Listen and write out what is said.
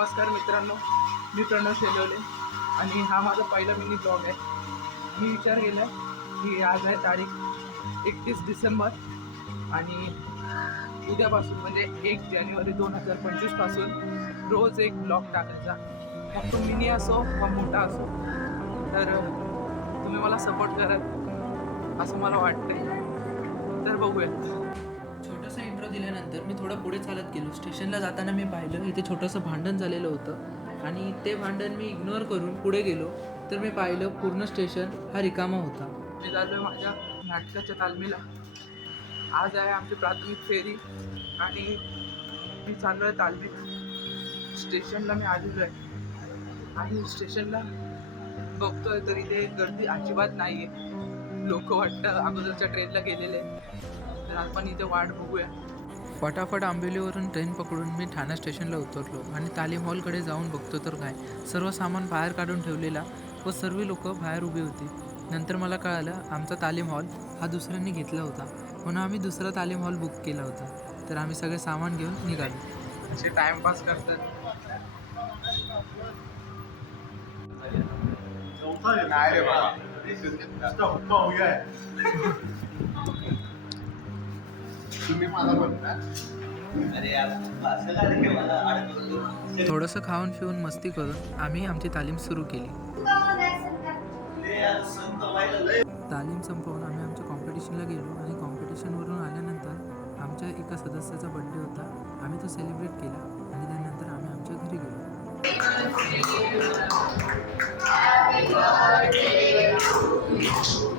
नमस्कार मित्रांनो, मी प्रणव शेलवले आणि हा माझा पहिला मिनी ब्लॉग आहे. मी विचार केला की आज आहे तारीख 31 डिसेंबर आणि उद्यापासून म्हणजे 1 जानेवारी 2025 पासून रोज एक ब्लॉग टाकायचा. मग तो मिनी असो वा मोठा असो, तर तुम्ही मला सपोर्ट कराल असं मला वाटतंय. तर बघूयात. छोटंसं इंट्रो दिल्यानंतर मी थोडं पुढे चालत गेलो. स्टेशनला जाताना मी पाहिलं इथे छोटंसं भांडण झालेलं होतं आणि ते भांडण मी इग्नोर करून पुढे गेलो तर मी पाहिलं पूर्ण स्टेशन हा रिकामा होता. मी जातो माझ्या नाटकाच्या तालमीला. आज आहे आमची प्राथमिक फेरी आणि मी चाललो आहे तालमीत. स्टेशनला मी आलेलो आहे आणि स्टेशनला बघतोय तर इथे गर्दी अजिबात नाही आहे. लोक वाटतं अगोदरच्या ट्रेनला गेलेले, तर आपण इथे वाट बघूया. फटाफट आंबोलीवरून ट्रेन पकडून मी ठाणा स्टेशनला उतरलो आणि तालीम हॉलकडे जाऊन बघतो तर काय, सर्व सामान बाहेर काढून ठेवलेला व सर्व लोक बाहेर उभी होती. नंतर मला कळालं आमचा तालीम हॉल हा दुसऱ्यांनी घेतला होता, म्हणून आम्ही दुसरा तालीम हॉल बुक केला होता. तर आम्ही सगळे सामान घेऊन निघालो. असे टाइमपास करतात. नाही रे बाबा, तुम्ही मला म्हणता. थोडंसं खाऊन पिऊन मस्ती करून आम्ही आमची तालीम सुरू केली. तालीम संपवून आम्ही आमच्या कॉम्पिटिशनला गेलो आणि कॉम्पिटिशनवरून आल्यानंतर आमच्या एका सदस्याचा बड्डे होता. आम्ही तो सेलिब्रेट केला आणि त्यानंतर आम्ही आमच्या घरी गेलो. Happy birthday to you.